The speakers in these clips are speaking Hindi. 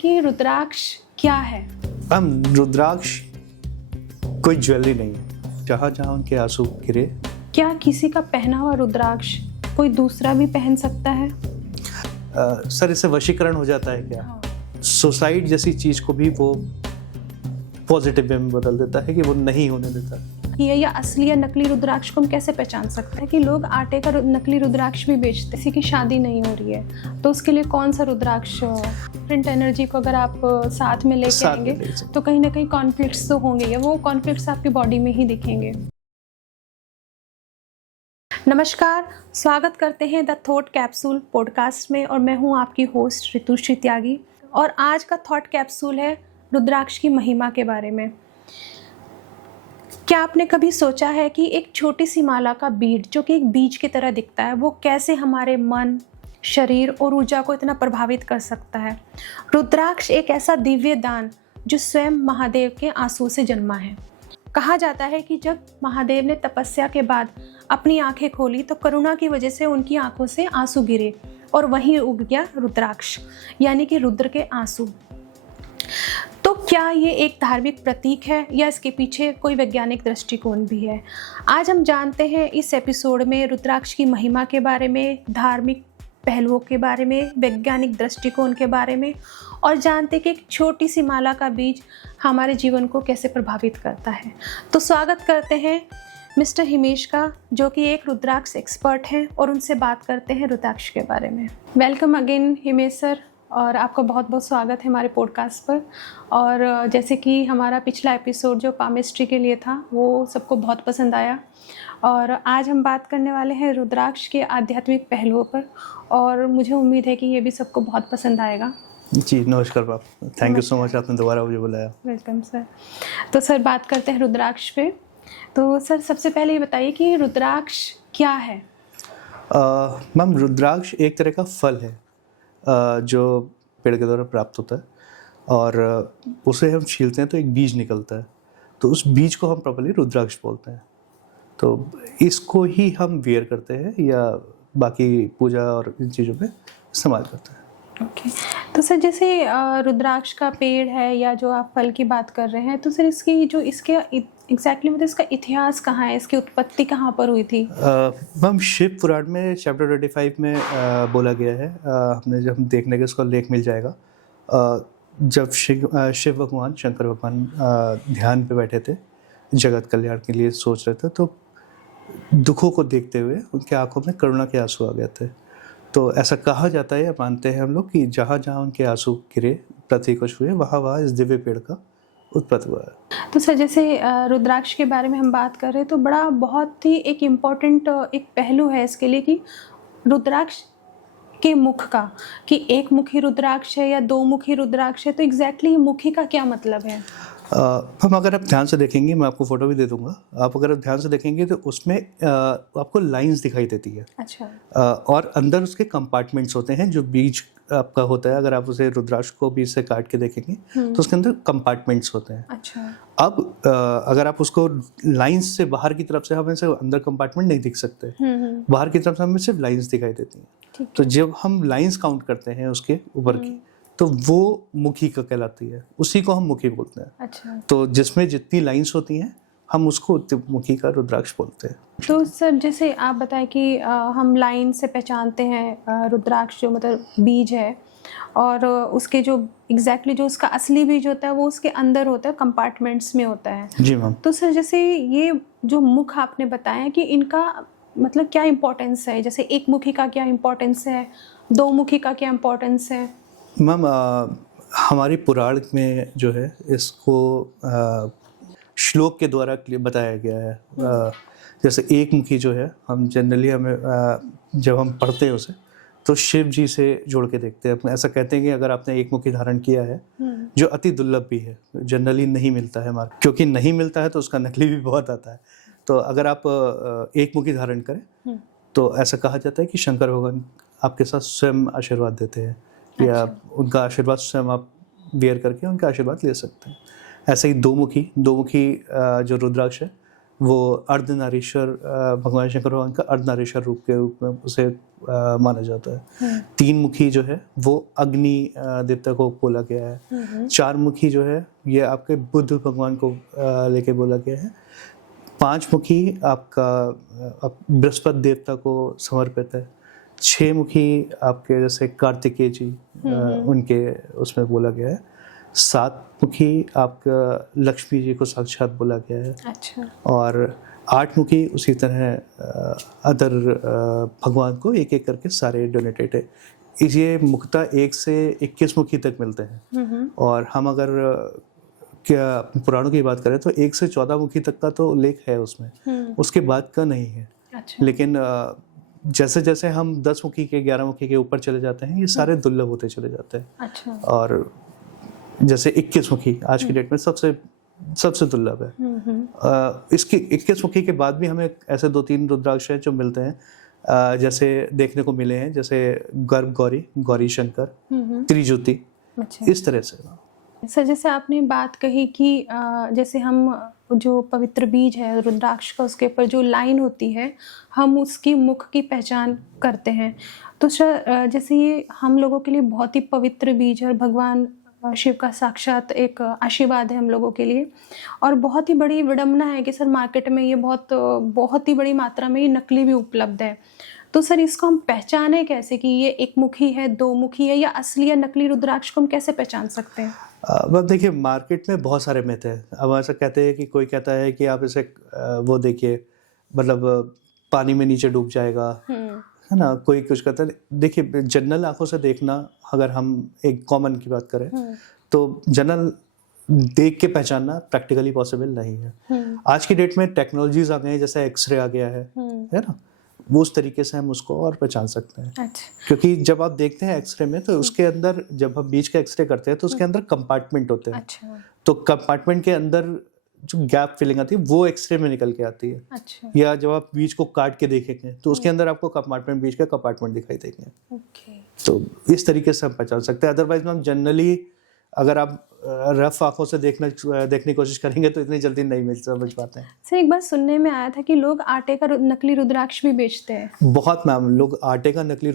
कि रुद्राक्ष क्या है? हम रुद्राक्ष कोई ज्वेलरी नहीं है। जहाँ जहाँ उनके आंसू गिरे। क्या किसी का पहना हुआ रुद्राक्ष कोई दूसरा भी पहन सकता है? सर इससे वशीकरण हो जाता है क्या? हाँ। सुसाइड जैसी चीज को भी वो पॉजिटिव वे में बदल देता है कि वो नहीं होने देता। ये या असली या नकली रुद्राक्ष को हम कैसे पहचान सकते हैं? कि लोग आटे का नकली रुद्राक्ष भी बेचते हैं। किसी की शादी नहीं हो रही है तो उसके लिए कौन सा रुद्राक्ष? डिफरेंट एनर्जी को अगर आप साथ में लेके आएंगे तो कहीं ना कहीं कॉन्फ्लिक्ट्स तो होंगे, या वो कॉन्फ्लिक्ट्स आपकी बॉडी में ही दिखेंगे। नमस्कार, स्वागत करते हैं द थॉट कैप्सूल पॉडकास्ट में, और मैं हूं आपकी होस्ट ऋतुश्री त्यागी। और आज का थॉट कैप्सूल है रुद्राक्ष की महिमा के बारे में। क्या आपने कभी सोचा है कि एक छोटी सी माला का बीड, जो कि एक बीज की तरह दिखता है, वो कैसे हमारे मन, शरीर और ऊर्जा को इतना प्रभावित कर सकता है? रुद्राक्ष एक ऐसा दिव्य दान जो स्वयं महादेव के आंसू से जन्मा है। कहा जाता है कि जब महादेव ने तपस्या के बाद अपनी आंखें खोली तो करुणा की वजह से उनकी आंखों से आंसू गिरे और वहीं उग गया रुद्राक्ष, यानी कि रुद्र के आंसू। तो क्या ये एक धार्मिक प्रतीक है या इसके पीछे कोई वैज्ञानिक दृष्टिकोण भी है? आज हम जानते हैं इस एपिसोड में रुद्राक्ष की महिमा के बारे में, धार्मिक पहलुओं के बारे में, वैज्ञानिक दृष्टिकोण के बारे में, और जानते हैं कि एक छोटी सी माला का बीज हमारे जीवन को कैसे प्रभावित करता है। तो स्वागत करते हैं मिस्टर हिमेश का, जो कि एक रुद्राक्ष एक्सपर्ट हैं, और उनसे बात करते हैं रुद्राक्ष के बारे में। वेलकम अगेन हिमेश सर, और आपका बहुत बहुत स्वागत है हमारे पॉडकास्ट पर। और जैसे कि हमारा पिछला एपिसोड जो पामिस्ट्री के लिए था वो सबको बहुत पसंद आया, और आज हम बात करने वाले हैं रुद्राक्ष के आध्यात्मिक पहलुओं पर, और मुझे उम्मीद है कि ये भी सबको बहुत पसंद आएगा। जी नमस्कार बाप, थैंक यू सो मच, आपने दोबारा मुझे बुलाया। Welcome sir. तो सर बात करते हैं रुद्राक्ष पे। तो सर सबसे पहले ये बताइए कि रुद्राक्ष क्या है? मैम रुद्राक्ष एक तरह का फल है जो पेड़ के द्वारा प्राप्त होता है, और उसे हम छीलते हैं तो एक बीज निकलता है, तो उस बीज को हम प्रॉपर्ली रुद्राक्ष बोलते हैं। तो इसको ही हम वेयर करते हैं या बाकी पूजा और इन चीज़ों में इस्तेमाल करते हैं। ओके। तो सर जैसे रुद्राक्ष का पेड़ है या जो आप फल की बात कर रहे हैं, तो सर इसकी जो इसके एग्जैक्टली मतलब इसका इतिहास कहाँ है, इसकी उत्पत्ति कहाँ पर हुई थी? मैम शिव पुराण में चैप्टर 25 में बोला गया है, हमने जब देखने के उसका लेख मिल जाएगा। जब शिव भगवान, शंकर भगवान ध्यान पे बैठे थे, जगत कल्याण के लिए सोच रहे थे, तो दुखों को देखते हुए उनके आंखों में करुणा के आंसू आ गए थे। तो ऐसा कहा जाता है, मानते हैं हम लोग, कि जहाँ जहाँ उनके आंसू गिरे, पृथ्वी को छुए, वहाँ वहाँ इस दिव्य पेड़ का उत्पत्ति हुआ है। तो सर जैसे रुद्राक्ष के बारे में हम बात कर रहे हैं, तो बड़ा बहुत ही एक इम्पॉर्टेंट एक पहलू है इसके लिए कि रुद्राक्ष के मुख का, कि एक मुखी रुद्राक्ष है या दो मुखी रुद्राक्ष है, तो एग्जैक्टली मुखी का क्या मतलब है? हम अगर आप ध्यान से देखेंगे, मैं आपको फोटो भी दे दूंगा, आप अगर आप ध्यान से देखेंगे तो उसमें आपको लाइंस दिखाई देती है। अच्छा। और अंदर उसके कंपार्टमेंट्स होते हैं, जो बीज आपका होता है, अगर आप उसे रुद्राक्ष को बीज से काट के देखेंगे तो उसके अंदर कंपार्टमेंट्स होते हैं। अच्छा। अब अगर आप उसको लाइंस से बाहर की तरफ से, हमें से अंदर कंपार्टमेंट नहीं दिख सकते, बाहर की तरफ से हमें सिर्फ लाइंस दिखाई देती हैं। तो जब हम लाइंस काउंट करते हैं उसके ऊपर की, तो वो मुखी का कहलाती है, उसी को हम मुखी बोलते हैं। अच्छा। तो जिसमें जितनी लाइंस होती हैं हम उसको मुखी का रुद्राक्ष बोलते हैं। तो सर जैसे आप बताएं कि हम लाइन से पहचानते हैं रुद्राक्ष जो मतलब बीज है, और उसके जो एग्जैक्टली जो उसका असली बीज होता है वो उसके अंदर होता है, कंपार्टमेंट्स में होता है। जी मैम। तो सर जैसे ये जो मुख आपने बताया कि इनका मतलब क्या इम्पोर्टेंस है, जैसे एक मुखी का क्या इम्पोर्टेंस है, दो मुखी का क्या इम्पोर्टेंस है? मैम हमारी पुराण में जो है इसको श्लोक के द्वारा बताया गया है। जैसे एक मुखी जो है, हम जनरली हमें जब हम पढ़ते हैं उसे, तो शिव जी से जोड़ के देखते हैं। ऐसा कहते हैं कि अगर आपने एक मुखी धारण किया है, जो अति दुर्लभ भी है, जनरली नहीं मिलता है हमारा, क्योंकि नहीं मिलता है तो उसका नकली भी बहुत आता है। तो अगर आप एक मुखी धारण करें तो ऐसा कहा जाता है कि शंकर भगवान आपके साथ स्वयं आशीर्वाद देते हैं, या उनका आशीर्वाद स्वयं आप वेयर करके उनका आशीर्वाद ले सकते हैं। ऐसे ही दो मुखी जो रुद्राक्ष है, वो अर्धनारीश्वर भगवान शंकर भगवान का अर्धनारीश्वर रूप के रूप में उसे माना जाता है। 3 मुखी जो है वो अग्नि देवता को बोला गया है। 4 मुखी जो है ये आपके बुद्ध भगवान को लेके बोला गया है। 5 मुखी आपका बृहस्पति देवता को समर्पित है। 6 मुखी आपके जैसे कार्तिकेय जी उनके उसमें बोला गया है। 7 मुखी आपका लक्ष्मी जी को साक्षात बोला गया है। अच्छा। और 8 मुखी उसी तरह अदर भगवान को एक एक करके सारे डोनेटेड है। ये मुख्यतः 1 से 21 मुखी तक मिलते हैं। और हम अगर क्या पुराणों की बात करें तो 1 से 14 मुखी तक का तो उल्लेख है उसमें, उसके बाद का नहीं है। अच्छा। लेकिन जैसे जैसे हम 10 मुखी के 11 मुखी के ऊपर चले जाते हैं ये सारे दुर्लभ होते चले जाते हैं। अच्छा। और जैसे 21 मुखी आज की डेट में सबसे दुर्लभ है। इसकी 21 मुखी के बाद भी हमें ऐसे 2-3 रुद्राक्ष हैं जो मिलते हैं, जैसे देखने को मिले हैं, जैसे गर्भ गौरी, गौरी शंकर, त्रिज्योति, इस तरह से। सर जैसे आपने बात कही कि जैसे हम जो पवित्र बीज है रुद्राक्ष का उसके ऊपर जो लाइन होती है हम उसकी मुख की पहचान करते हैं, तो सर जैसे ये हम लोगों के लिए बहुत ही पवित्र बीज है और भगवान शिव का साक्षात एक आशीर्वाद है हम लोगों के लिए। और बहुत ही बड़ी विडंबना है कि सर मार्केट में ये बहुत ही बड़ी मात्रा में ये नकली भी उपलब्ध है। तो सर इसको हम पहचाने कैसे कि ये 1 मुखी है, 2 मुखी है, या असली या नकली रुद्राक्ष को हम कैसे पहचान सकते हैं? अब देखिए मार्केट में बहुत सारे मिथ हैं। अब ऐसा कहते हैं कि कोई कहता है कि आप इसे वो देखिए मतलब पानी में नीचे डूब जाएगा, है ना। कोई कुछ कहता है। देखिए जनरल आंखों से देखना, अगर हम एक कॉमन की बात करें तो जनरल देख के पहचानना प्रैक्टिकली पॉसिबल नहीं है। आज की डेट में टेक्नोलॉजीज आ गए हैं, जैसे एक्सरे आ गया है ना, वो उस तरीके से हम उसको और पहचान सकते हैं। अच्छा। क्योंकि जब आप देखते हैं एक्सरे में तो उसके अंदर जब हम बीज का एक्सरे करते हैं तो उसके अंदर कंपार्टमेंट होते हैं। अच्छा। तो कंपार्टमेंट के अंदर जो गैप फिलिंग आती है वो एक्सरे में निकल के आती है। अच्छा। या जब आप बीज को काट के देखेंगे तो उसके अंदर आपको कंपार्टमेंट, बीज का कंपार्टमेंट दिखाई देंगे। ओके। तो इस तरीके से हम पहचान सकते हैं। अदरवाइज हम जनरली अगर आप रफ आंखों से देखने की कोशिश करेंगे तो इतनी जल्दी नहीं समझ पाते हैं। सर एक बार सुनने में आया था कि लोग आटे का नकली रुद्राक्ष भी बेचते हैं। बहुत मैम, लोग आटे का नकली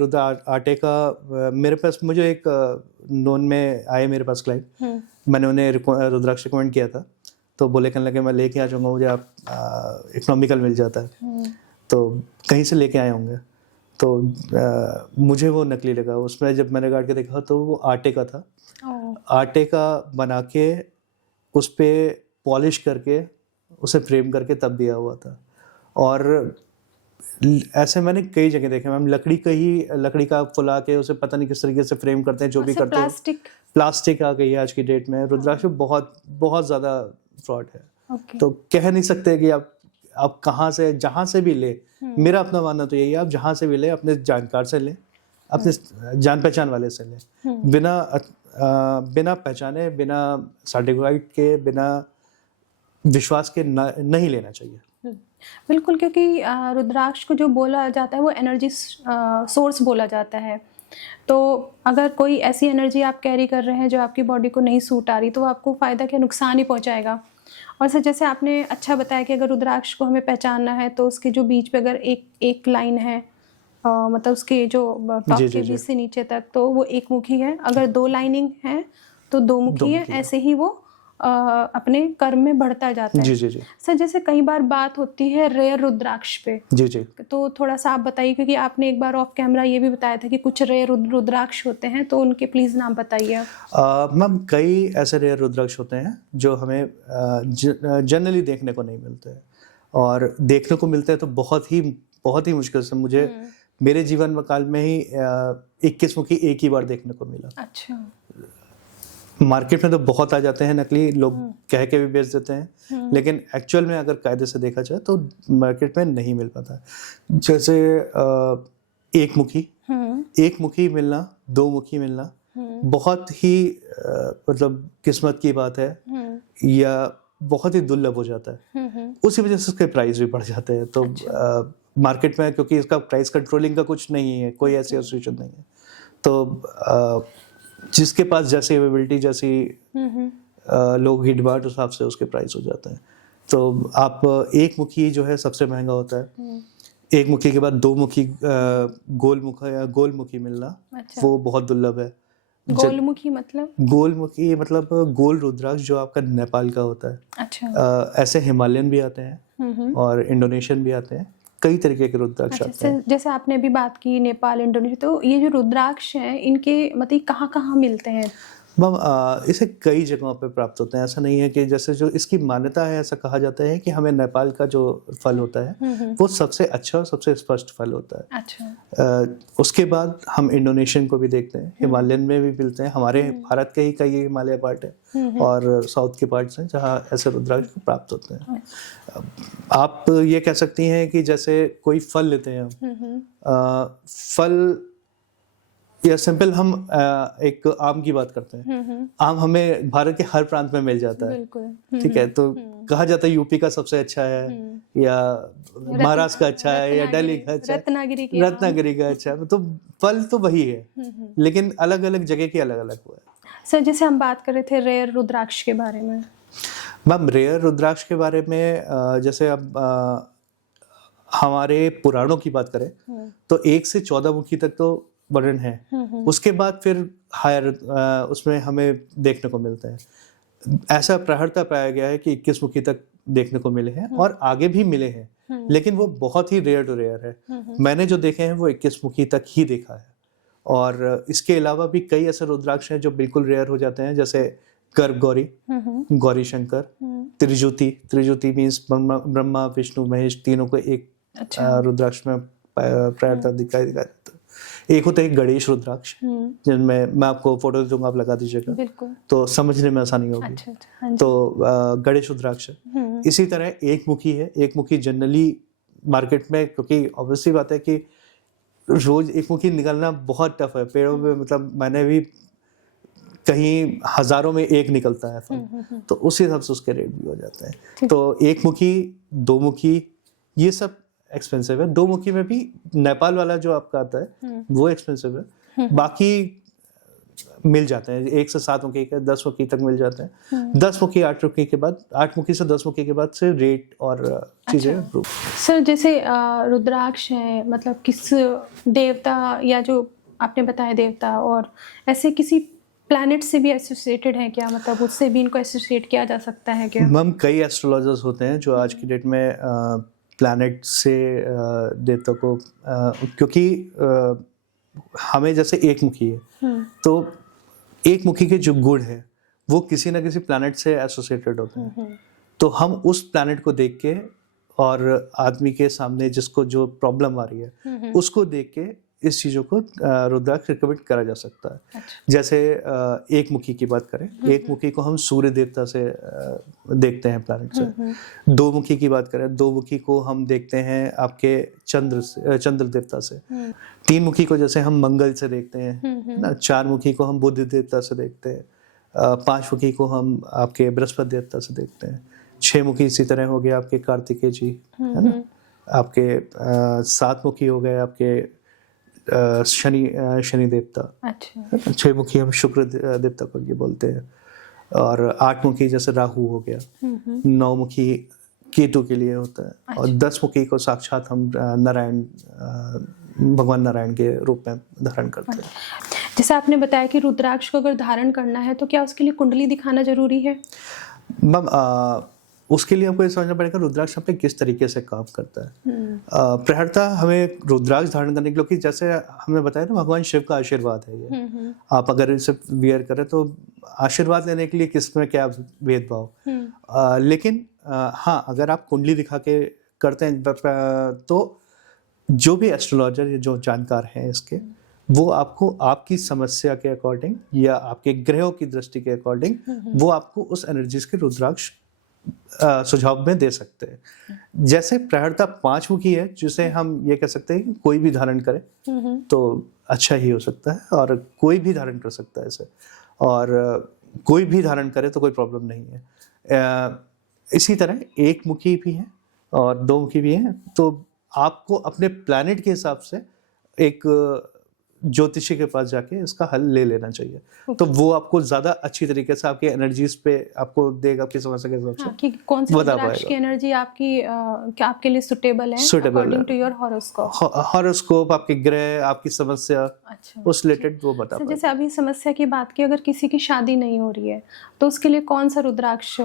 आटे का मेरे पास, मुझे एक नोन में आए मेरे पास क्लाइंट, मैंने उन्हें रुद्राक्ष रिकमेंड किया था तो बोले कहने लगे मैं लेके आ जाऊँगा, मुझे आप इकोनॉमिकल मिल जाता है। तो कहीं से लेके आए होंगे तो मुझे वो नकली लगा। उसमें जब मैंने काट के देखा तो वो आटे का था। आटे का बना के उस पे पॉलिश करके उसे फ्रेम करके तब दिया हुआ था। और ऐसे मैंने कई जगह देखे मैम, लकड़ी का फुला के उसे पता नहीं किस तरीके से फ्रेम करते हैं, जो भी करते हैं। प्लास्टिक आ गई है आज की डेट में। रुद्राक्ष बहुत बहुत ज़्यादा फ्रॉड है। तो कह नहीं सकते कि आप कहाँ से, जहाँ से भी ले, मेरा अपना मानना तो यही है, आप जहाँ से भी ले अपने जानकार से ले, अपने जान पहचान वाले से ले। बिना पहचाने, बिना सर्टिफिकेट के, बिना विश्वास के नहीं लेना चाहिए। बिल्कुल, क्योंकि रुद्राक्ष को जो बोला जाता है वो एनर्जी सोर्स बोला जाता है। तो अगर कोई ऐसी एनर्जी आप कैरी कर रहे हैं जो आपकी बॉडी को नहीं सूट आ रही तो वो आपको फ़ायदा क्या नुकसान ही पहुंचाएगा। और सर जैसे आपने अच्छा बताया कि अगर रुद्राक्ष को हमें पहचानना है तो उसके जो बीच पे अगर एक लाइन है, मतलब उसके जो टॉप के बीच से नीचे तक, तो वो 1 मुखी है। अगर 2 लाइनिंग है तो 2 मुखी है। ऐसे ही वो अपने कर्म में बढ़ता जाता है। जी जी जी। सर जैसे कई बार बात होती है रेयर रुद्राक्ष पे, जी जी, तो थोड़ा सा आप बताइए, क्योंकि आपने एक बार ऑफ कैमरा ये भी बताया था कि कुछ रेयर रुद्राक्ष होते हैं, तो उनके प्लीज नाम बताइए। मैम कई ऐसे रेयर रुद्राक्ष होते हैं जो हमें जनरली देखने को नहीं मिलते हैं, और देखने को मिलते हैं तो बहुत ही मुश्किल से। मुझे मेरे जीवन काल में ही 21 मुखी एक ही बार देखने को मिला। अच्छा। मार्केट में तो बहुत आ जाते हैं नकली, लोग कह के भी बेच देते हैं, लेकिन एक्चुअल में अगर कायदे से देखा जाए तो मार्केट में नहीं मिल पाता। जैसे 1 मुखी मिलना, 2 मुखी मिलना बहुत ही मतलब किस्मत की बात है, या बहुत ही दुर्लभ हो जाता है। उसी वजह से उसके प्राइस भी बढ़ जाते हैं। तो मार्केट में क्योंकि इसका प्राइस कंट्रोलिंग का कुछ नहीं है, कोई ऐसी एसोसिएशन नहीं है, तो जिसके पास जैसी अवेलेबिलिटी, जैसी लोग की डिमांड, उस हिसाब से उसके प्राइस हो जाते हैं। तो आप एक मुखी जो है सबसे महंगा होता है। एक मुखी के बाद दो मुखी गोल मुखा या गोल मुखी मिलना, अच्छा। वो बहुत दुर्लभ है। गोलमुखी मतलब? गोल मुखी मतलब गोल रुद्राक्ष जो आपका नेपाल का होता है। अच्छा। ऐसे हिमालयन भी आते हैं और इंडोनेशियन भी आते हैं, कई तरीके के रुद्राक्ष आते हैं। जैसे आपने अभी बात की नेपाल, इंडोनेशिया, तो ये जो रुद्राक्ष हैं इनके मतलब कहाँ कहाँ मिलते हैं? मैम इसे कई जगहों पे प्राप्त होते हैं। ऐसा नहीं है कि जैसे जो इसकी मान्यता है, ऐसा कहा जाता है कि हमें नेपाल का जो फल होता है वो सबसे अच्छा और सबसे स्पष्ट फल होता है। अच्छा। उसके बाद हम इंडोनेशियन को भी देखते हैं, हिमालयन में भी मिलते हैं। हमारे भारत के ही कई हिमालय पार्ट है और साउथ के पार्ट्स हैं जहाँ ऐसे रुद्राक्ष प्राप्त होते हैं। आप ये कह सकती हैं कि जैसे कोई फल लेते हैं हम, फल या सिंपल हम एक आम की बात करते हैं। आम हमें भारत के हर प्रांत में मिल जाता है, ठीक है। तो कहा जाता है यूपी का सबसे अच्छा है या महाराष्ट्र का अच्छा है या दिल्ली का अच्छा है, रत्नागिरी का अच्छा है। तो फल तो वही है, लेकिन अलग अलग जगह की अलग अलग हुआ है। सर जैसे हम बात कर रहे थे रेयर रुद्राक्ष के बारे में, मैम रेयर रुद्राक्ष के बारे में जैसे अब हमारे पुराणों की बात करें तो 1 से 14 मुखी तक तो वर्णन है। उसके बाद फिर हायर उसमें हमें देखने को मिलते हैं। ऐसा प्रहरता पाया गया है कि 21 मुखी तक देखने को मिले हैं और आगे भी मिले हैं, लेकिन वो बहुत ही रेयर टू रेयर है। मैंने जो देखे हैं वो 21 मुखी तक ही देखा है। और इसके अलावा भी कई ऐसे रुद्राक्ष हैं जो बिल्कुल रेयर हो जाते हैं, जैसे गर्भ गौरी, गौरी शंकर, त्रिजुति मीन्स ब्रह्मा विष्णु महेश तीनों को एक रुद्राक्ष में प्रहरता दिखाई देता है। एक होता है गणेश रुद्राक्ष, जिनमें मैं आपको फोटो दे दूंगा, आप लगा दीजिएगा तो समझने में आसानी होगी। अच्छा। तो गणेश रुद्राक्ष है। इसी तरह एक मुखी है। एक मुखी जनरली मार्केट में, क्योंकि ऑब्वियसली बात है कि रोज एक मुखी निकलना बहुत टफ है पेड़ों में, मतलब मैंने भी कहीं हजारों में एक निकलता है फल, तो उस हिसाब से उसके रेट भी हो जाते हैं। तो एक मुखी, दो मुखी, ये सब एक्सपेंसिव है। दो मुखी में भी नेपाल वाला जो आपका आता है वो एक्सपेंसिव है। बाकी मिल जाते हैं 1 से 7 मुखी के 10 मुखी तक मिल जाते हैं। 10 मुखी 8 मुखी के बाद, 8 मुखी से 10 मुखी के बाद से रेट और चीजें अच्छा। सर जैसे रुद्राक्ष है, मतलब किस देवता या जो आपने बताया देवता, और ऐसे किसी प्लैनेट से भी एसोसिएटेड है क्या? मतलब उससे भी इनको एसोसिएट किया जा सकता है क्या? मैम कई एस्ट्रोलॉजर्स होते हैं जो आज की डेट में प्लैनेट से देवता को, क्योंकि हमें जैसे एक मुखी है तो एक मुखी के जो गुण है वो किसी ना किसी प्लैनेट से एसोसिएटेड होते हैं। तो हम उस प्लैनेट को देख के और आदमी के सामने जिसको जो प्रॉब्लम आ रही है उसको देख के इस चीज़ों को रुद्राक्ष रिकमेंड करा जा सकता है। अच्छा। जैसे एक मुखी की बात करें, एक मुखी को हम सूर्य देवता से देखते हैं प्लैनेट से। दो मुखी की बात करें, दो मुखी को हम देखते हैं आपके चंद्र देवता से। तीन मुखी को जैसे हम मंगल से देखते हैं ना। चार मुखी को हम बुध देवता से देखते हैं। 5 मुखी को हम आपके बृहस्पति देवता से देखते हैं। 6 मुखी इसी तरह हो गए आपके कार्तिकेय जी, है ना। आपके 7 मुखी हो गए आपके शनि देवता। अच्छा। 6 मुखी हम शुक्र देवता को ये बोलते हैं। और 8 मुखी जैसे राहु हो गया। 9 मुखी केतु के लिए होता है। अच्छा। और 10 मुखी को साक्षात हम नारायण, भगवान नारायण के रूप में धारण करते हैं। जैसे आपने बताया कि रुद्राक्ष को अगर धारण करना है तो क्या उसके लिए कुंडली दिखाना जरूरी है? मैम उसके लिए हमको ये समझना पड़ेगा रुद्राक्ष पे किस तरीके से काम करता है। प्रहरता हमें रुद्राक्ष धारण करने के लिए, क्योंकि जैसे हमने बताया ना भगवान शिव का आशीर्वाद है ये। आप अगर इसे वियर करें तो आशीर्वाद लेने के लिए किसमें क्या भेदभाव। लेकिन हाँ, अगर आप कुंडली दिखा के करते हैं तो जो भी एस्ट्रोलॉजर, जो जानकार हैं इसके, वो आपको आपकी समस्या के अकॉर्डिंग या आपके ग्रहों की दृष्टि के अकॉर्डिंग वो आपको उस एनर्जीज के रुद्राक्ष सुझाव में दे सकते हैं। जैसे प्रहरता 5 मुखी है, जिसे हम ये कह सकते हैं कि कोई भी धारण करे तो अच्छा ही हो सकता है, और कोई भी धारण कर सकता है इसे, और कोई भी धारण करे तो कोई प्रॉब्लम नहीं है। इसी तरह एक मुखी भी है और 2 मुखी भी है। तो आपको अपने प्लैनेट के हिसाब से एक ज्योतिषी के पास जाके इसका हल ले लेना चाहिए। तो वो आपको ज़्यादा अच्छी तरीके से आपकी एनर्जीज पे आपको देगा, आपकी समस्या के हिसाब से कि कौन सी बता रुद्राक्ष की पाएगा। एनर्जी क्या आपके लिए सुटेबल है Suitable अकॉर्डिंग है। To your horoscope. हॉरोस्कोप, आपके ग्रह, आपकी समस्या, अच्छा, उस रिलेटेड वो बता तो पाएगा। जैसे अभी समस्या की बात की, अगर किसी की शादी नहीं हो रही है तो उसके लिए कौन सा रुद्राक्ष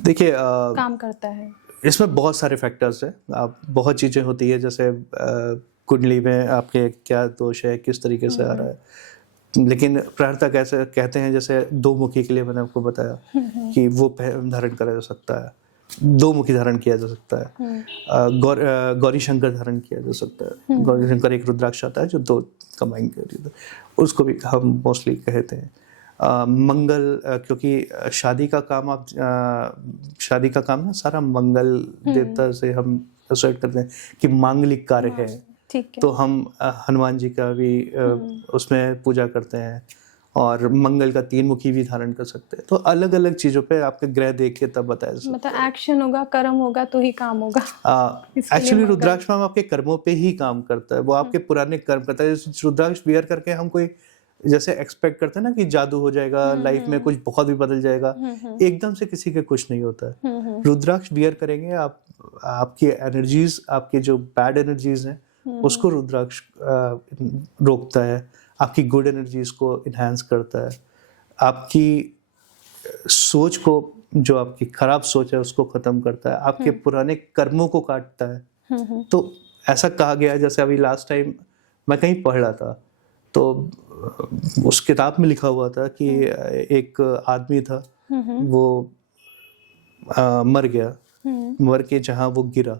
देखिए काम करता है? इसमें बहुत सारे फैक्टर्स हैं, आप बहुत चीज़ें होती है, जैसे कुंडली में आपके क्या दोष है, किस तरीके से आ रहा है। लेकिन प्रायः कैसे कहते हैं, जैसे दो मुखी के लिए मैंने आपको बताया कि वो धारण करा जा सकता है, दो मुखी धारण किया जा सकता है, गौरी शंकर धारण किया जा सकता है। गौरी शंकर एक रुद्राक्ष आता है जो दो कंबाइन कर, उसको भी हम मोस्टली कहते हैं। मंगल, क्योंकि शादी का काम ना सारा मंगल देवता से हम एसोसिएट करते हैं कि मांगलिक कार्य है, ठीक है। तो हम हनुमान जी का भी उसमें पूजा करते हैं, और मंगल का 3 मुखी भी धारण कर सकते हैं। तो अलग अलग चीज़ों पे आपके ग्रह देख के तब बताया सकते मतलब एक्शन होगा, कर्म होगा तो ही काम होगा। एक्चुअली रुद्राक्ष में आपके कर्मों पे ही काम करता है, वो आपके पुराने कर्म करता है। रुद्राक्ष वियर करके हम कोई जैसे एक्सपेक्ट करते हैं ना कि जादू हो जाएगा, लाइफ में कुछ बहुत भी बदल जाएगा, एकदम से किसी के कुछ नहीं होता है। रुद्राक्ष वियर करेंगे आप, आपकी एनर्जीज, आपके जो बैड एनर्जीज हैं उसको रुद्राक्ष रोकता है, आपकी गुड एनर्जीज को इन्हांस करता है, आपकी सोच को, जो आपकी खराब सोच है उसको खत्म करता है, आपके पुराने कर्मों को काटता है। तो ऐसा कहा गया है, जैसे अभी लास्ट टाइम मैं कहीं पढ़ रहा था, तो उस किताब में लिखा हुआ था कि एक आदमी था, वो मर गया, मर के जहाँ वो गिरा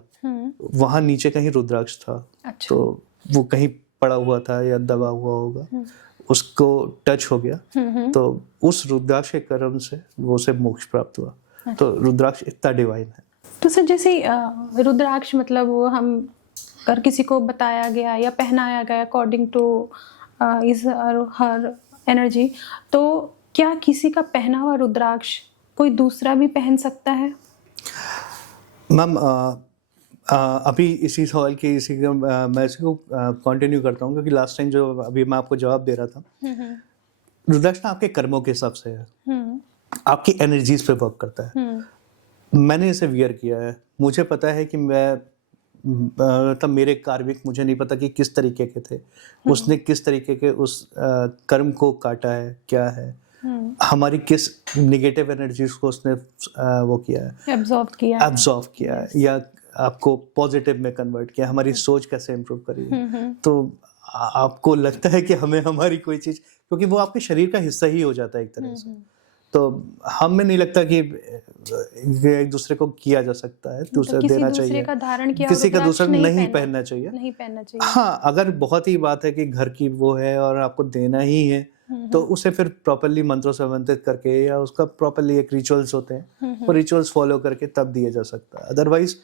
वहां नीचे कहीं रुद्राक्ष था। अच्छा। तो वो कहीं पड़ा हुआ था या दबा हुआ होगा, उसको टच हो गया, तो उस रुद्राक्ष के कर्म से वो उसे मोक्ष प्राप्त हुआ। तो रुद्राक्ष इतना डिवाइन है। तो सर जैसे रुद्राक्ष मतलब वो हम अगर किसी को बताया गया या पहनाया गया according two is her energy, तो क्या किसी का पहना हुआ रुद्राक्ष कोई दूसरा भी पहन सकता है? मैम अभी इसी सवाल के मैं इसको कंटिन्यू करता हूँ, क्योंकि लास्ट टाइम जो अभी मैं आपको जवाब दे रहा था, रुद्राक्ष ना आपके कर्मों के हिसाब से है, आपकी एनर्जीज पे वर्क करता है। मैंने इसे वियर किया है, मुझे पता है कि मैं तब मेरे कार्मिक, मुझे नहीं पता कि किस तरीके के थे, उसने किस तरीके के उस कर्म को काटा है, क्या है, हमारी किस निगेटिव एनर्जीज को उसने वो किया है, एब्जॉर्ब किया है, या आपको पॉजिटिव में कन्वर्ट किया, हमारी सोच कैसे इम्प्रूव करी है। तो आपको लगता है कि हमें हमारी कोई चीज, क्योंकि वो आपके शरीर का हिस्सा ही हो जाता है एक तरह से, तो हमें नहीं लगता कि एक दूसरे को किया जा सकता है, दूसरा देना चाहिए, किसी का दूसरा नहीं पहनना चाहिए। हाँ, अगर बहुत ही बात है कि घर की वो है और आपको देना ही है, तो उसे फिर प्रॉपर्ली मंत्रों से मंत्रित करके, या उसका प्रॉपर्ली एक रिचुअल्स होते हैं, वो रिचुअल्स फॉलो करके तब दिया जा सकता है। अदरवाइज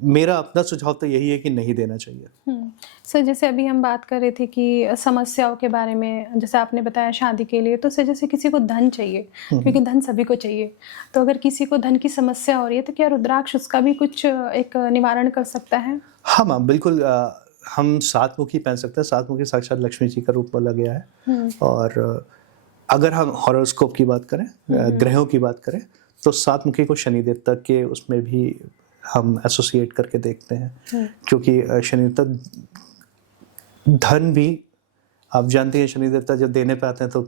मेरा अपना सुझाव तो यही है कि नहीं देना चाहिए। सर जैसे अभी हम बात कर रहे थे कि समस्याओं के बारे में, जैसे आपने बताया शादी के लिए, तो सर जैसे किसी को धन चाहिए, क्योंकि धन सभी को चाहिए, तो अगर किसी को धन की समस्या हो रही है तो क्या रुद्राक्ष उसका भी कुछ एक निवारण कर सकता है? हाँ मैम, बिल्कुल। हम 7 मुखी पहन सकते हैं, 7 मुखी साक्षात लक्ष्मी जी का रूप बोला गया है। और अगर हम हॉरोस्कोप की बात करें, ग्रहों की बात करें, तो 7 मुखी को शनि देवता के उसमें भी हम एसोसिएट करके देखते हैं, क्योंकि शनि देवता धन भी, आप जानते हैं शनि देवता जब देने पे आते हैं तो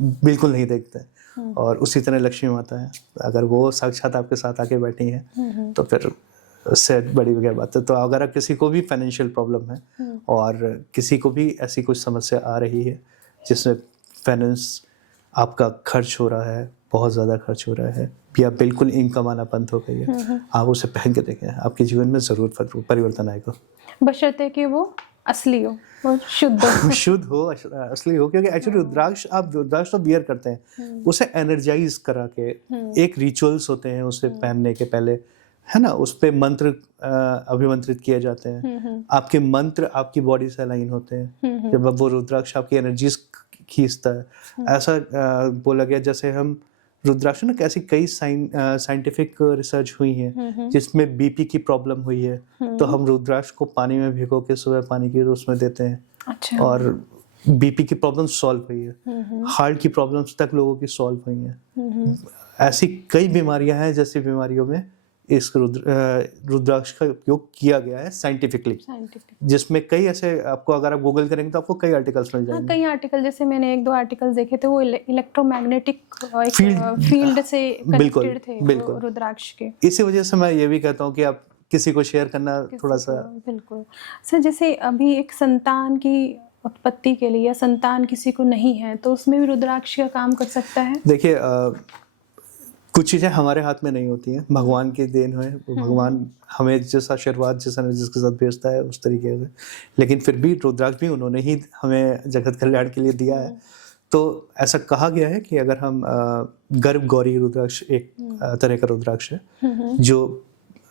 बिल्कुल नहीं देखते हैं, और उसी तरह लक्ष्मी माता है, अगर वो साक्षात आपके साथ आके बैठी हैं तो फिर उससे बड़ी क्या बात है। तो अगर आप किसी को भी फाइनेंशियल प्रॉब्लम है, और किसी को भी ऐसी कुछ समस्या आ रही है जिसमें फाइनेंस आपका खर्च हो रहा है, बहुत ज़्यादा खर्च हो रहा है, या बिल्कुल इनकम आना बंद हो गई है, आप उसे पहन के देखें, आपके जीवन में ज़रूर परिवर्तन आएगा, बशर्ते कि वो असली हो, वो शुद्ध हो। शुद्ध हो, असली हो। क्योंकि एक्चुअली आप रुद्राक्ष तो बियर करते हैं, उसे एनर्जाइज करा के, एक रिचुअल्स होते हैं उसे पहनने के पहले, है ना, उस पे मंत्र अभिमंत्रित किए जाते हैं, आपके मंत्र आपकी बॉडी से अलाइन होते हैं, जब वो रुद्राक्ष आपकी एनर्जीज खींचता है। ऐसा बोला गया, जैसे हम रुद्राक्ष ना, कैसी कई साइंटिफिक रिसर्च हुई है जिसमें बीपी की प्रॉब्लम हुई है, तो हम रुद्राक्ष को पानी में भिगो के सुबह पानी की उसमें देते हैं। अच्छा। और बीपी की प्रॉब्लम सॉल्व हुई है, हार्ट की प्रॉब्लम्स तक लोगों की सॉल्व हुई हैं। ऐसी कई बीमारियां हैं जैसी बीमारियों में इस रुद्राक्ष का उपयोग किया गया है साइंटिफिकली, जिसमें कई ऐसे आपको अगर आप गूगल करेंगे तो आपको कई आर्टिकल्स मिल जाएंगे। कई आर्टिकल, जैसे मैंने 1-2 आर्टिकल्स देखे थे, वो इलेक्ट्रोमैग्नेटिक फील्ड से कनेक्टेड थे वो रुद्राक्ष के। इसी वजह से मैं ये भी कहता हूँ कि आप किसी को शेयर करना थोड़ा सा। बिल्कुल सर, जैसे अभी एक संतान की उत्पत्ति के लिए या संतान किसी को नहीं है तो उसमें भी रुद्राक्ष का काम कर सकता है? देखिए कुछ चीज़ें हमारे हाथ में नहीं होती हैं, भगवान की देन है, भगवान हमें जैसा आशीर्वाद जिसके साथ भेजता है उस तरीके से। लेकिन फिर भी रुद्राक्ष भी उन्होंने ही हमें जगत कल्याण के लिए दिया है। तो ऐसा कहा गया है कि अगर हम गर्भ गौरी रुद्राक्ष एक तरह का रुद्राक्ष है जो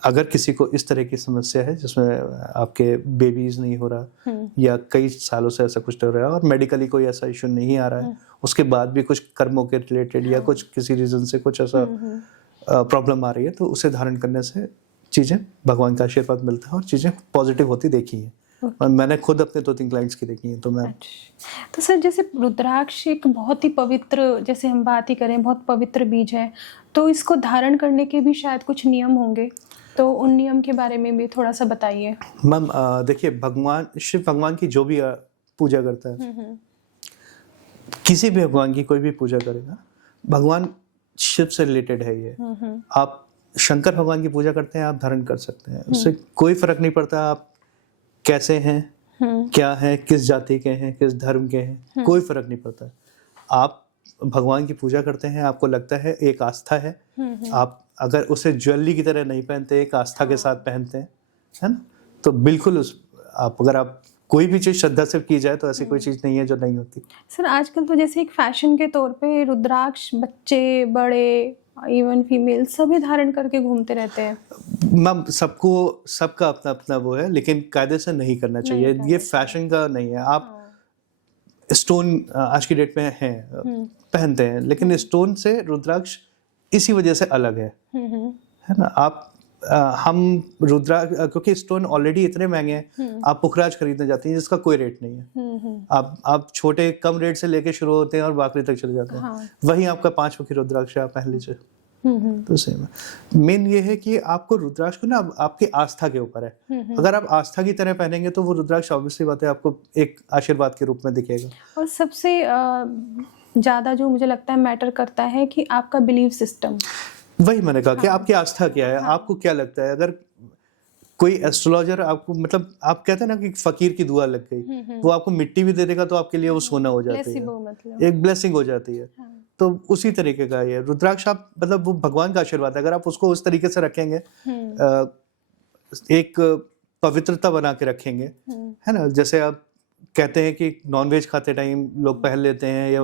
अगर किसी को इस तरह की समस्या है जिसमें आपके बेबीज नहीं हो रहा या कई सालों से ऐसा कुछ चल रहा है और मेडिकली कोई ऐसा इशू नहीं आ रहा है, उसके बाद भी कुछ कर्मों के रिलेटेड या कुछ किसी रीजन से कुछ ऐसा प्रॉब्लम आ रही है, तो उसे धारण करने से चीज़ें भगवान का आशीर्वाद मिलता है और चीज़ें पॉजिटिव होती देखी हैं। और मैंने खुद अपने 2-3 क्लाइंट्स की देखी हैं। तो मैं तो सर, जैसे रुद्राक्ष एक बहुत ही पवित्र, जैसे हम बात ही करें, बहुत पवित्र बीज है, तो इसको धारण करने के भी शायद कुछ नियम होंगे, तो उन नियम के बारे में भी थोड़ा सा बताइए। मैम देखिए, भगवान शिव भगवान की जो भी पूजा करता है, किसी भी भगवान की कोई भी पूजा करेगा, भगवान शिव से रिलेटेड है ये। आप शंकर भगवान की पूजा करते हैं, आप धारण कर सकते हैं, उससे कोई फर्क नहीं पड़ता आप कैसे हैं, क्या हैं, किस जाति के हैं, किस धर्म के हैं, कोई फर्क नहीं पड़ता। आप भगवान की पूजा करते हैं, आपको लगता है एक आस्था है, आप अगर उसे ज्वेलरी की तरह नहीं पहनते, एक आस्था के साथ पहनते हैं, है ना, तो बिल्कुल अगर आप कोई भी चीज़ श्रद्धा से की जाए तो ऐसी कोई चीज़ नहीं है जो नहीं होती। सर, आजकल तो जैसे एक फैशन के तौर पे रुद्राक्ष बच्चे, बड़े, इवन फीमेल सभी धारण करके घूमते रहते हैं। मैम सबका अपना अपना वो है, लेकिन कायदे से नहीं करना चाहिए। ये फैशन का नहीं है। आप स्टोन आज की डेट में है पहनते हैं, लेकिन स्टोन से रुद्राक्ष इसी वजह से अलग है ना। आप हम रुद्राक्ष, क्योंकि स्टोन ऑलरेडी इतने महंगे हैं, आप पुखराज खरीदने जाते हैं जिसका कोई रेट नहीं है। आप छोटे कम रेट से लेके शुरू होते हैं और बाकरी तक चले जाते हैं। वहीं आपका 5 मुखी रुद्राक्ष आप पहन लीजिए, तो सेम है। मेन ये है कि आपको रुद्राक्ष को ना आपकी आस्था के ऊपर है। अगर आप आस्था की तरह पहनेंगे तो वो रुद्राक्ष ऑब्वियसली बात है आपको एक आशीर्वाद के रूप में दिखेगा। और सबसे ज्यादा जो मुझे लगता है मैटर करता है कि आपका बिलीव सिस्टम। वही मैंने कहा कि आपकी आस्था क्या है, आपको क्या लगता है। अगर कोई एस्ट्रोलॉजर आपको, मतलब आप कहते हैं ना कि फकीर की दुआ लग गई, वो आपको मिट्टी भी दे देगा तो आपके लिए वो सोना हो जाती है, मतलब एक ब्लेसिंग हो जाती है। तो उसी तरीके का ये रुद्राक्ष, आप मतलब वो भगवान का आशीर्वाद है। अगर आप उसको उस तरीके से रखेंगे, एक पवित्रता बना के रखेंगे, है ना, जैसे आप कहते हैं कि नॉनवेज खाते टाइम लोग पहन लेते हैं, या